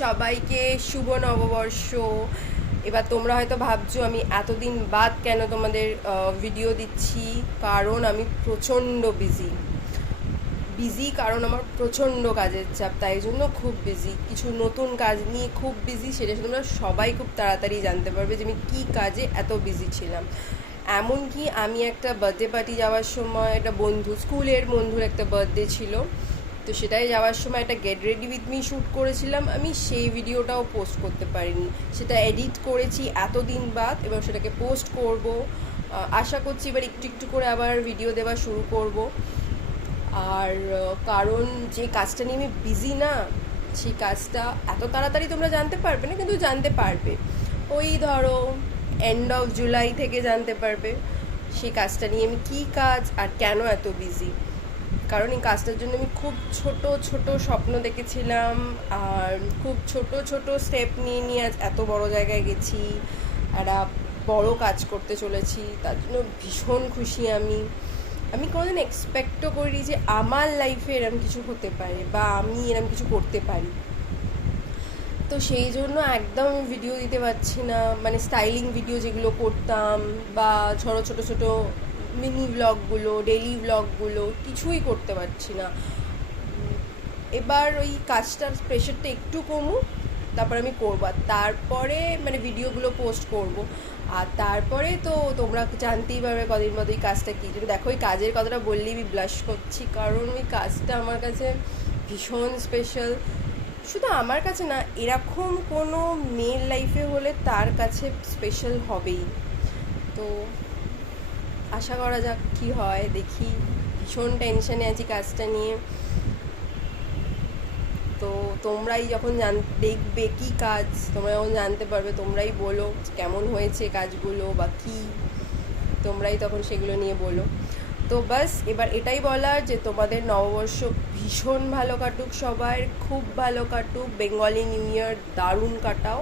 সবাইকে শুভ নববর্ষ। এবার তোমরা হয়তো ভাবছো আমি এতদিন বাদ কেন তোমাদের ভিডিও দিচ্ছি। কারণ আমি প্রচণ্ড বিজি কারণ আমার প্রচণ্ড কাজের চাপ, তাই জন্য খুব বিজি, কিছু নতুন কাজ নিয়ে খুব বিজি। সেটা তোমরা সবাই খুব তাড়াতাড়ি জানতে পারবে যে আমি কী কাজে এত বিজি ছিলাম। এমনকি আমি একটা বার্থডে পার্টি যাওয়ার সময়, একটা স্কুলের বন্ধুর একটা বার্থডে ছিল, তো সেটাই যাওয়ার সময় একটা get ready with me shoot করেছিলাম আমি, সেই ভিডিওটাও পোস্ট করতে পারিনি। সেটা এডিট করেছি এতদিন বাদ, এবং সেটাকে পোস্ট করব। আশা করছি এবার একটু একটু করে আবার ভিডিও দেওয়া শুরু করব। আর কারণ যে কাজটা নিয়ে আমি বিজি না, সেই কাজটা এত তাড়াতাড়ি তোমরা জানতে পারবে না, কিন্তু জানতে পারবে ওই ধরো এন্ড অফ জুলাই থেকে জানতে পারবে সেই কাজটা নিয়ে আমি কী কাজ আর কেন এত বিজি। কারণ এই কাজটার জন্য আমি খুব ছোট ছোট স্বপ্ন দেখেছিলাম, আর খুব ছোট ছোট স্টেপ নিয়ে নিয়ে আজ এত বড় জায়গায় গেছি, একটা বড় কাজ করতে চলেছি। তার জন্য ভীষণ খুশি আমি। আমি কোনোদিন এক্সপেক্টও করি যে আমার লাইফে এরম কিছু হতে পারে বা আমি এরম কিছু করতে পারি। তো সেই জন্য একদম ভিডিও দিতে পারছি না, মানে স্টাইলিং ভিডিও যেগুলো করতাম বা ছোটো ছোটো ছোটো মিনি ব্লগগুলো, ডেইলি ব্লগগুলো কিছুই করতে পারছি না। এবার ওই কাজটার প্রেশারটা একটু কমুক, তারপর আমি করবো, আর তারপরে মানে ভিডিওগুলো পোস্ট করব। আর তারপরে তো তোমরা জানতেই পারবে কদিন মতো এই কাজটা কী। যদি দেখো ওই কাজের কথাটা বললেই আমি ব্লাশ করছি, কারণ ওই কাজটা আমার কাছে ভীষণ স্পেশাল। শুধু আমার কাছে না, এরকম কোনো মেয়ের লাইফে হলে তার কাছে স্পেশাল হবেই। তো আশা করা যাক কী হয়, দেখি। ভীষণ টেনশনে আছি কাজটা নিয়ে। তো তোমরাই যখন দেখবে কী কাজ, তোমরা যখন জানতে পারবে, তোমরাই বলো কেমন হয়েছে কাজগুলো বা কী, তোমরাই তখন সেগুলো নিয়ে বলো। তো বাস এবার এটাই বলার যে তোমাদের নববর্ষ ভীষণ ভালো কাটুক, সবার খুব ভালো কাটুক, বেঙ্গলি নিউ ইয়ার দারুণ কাটাও,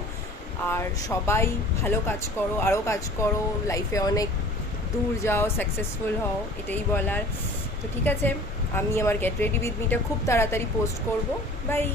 আর সবাই ভালো কাজ করো, আরও কাজ করো, লাইফে অনেক দূর যাও, সাকসেসফুল হও, এটাই বলার। তো ঠিক আছে, আমি আমার গেট রেডি উইথ মিটা খুব তাড়াতাড়ি পোস্ট করব। বাই।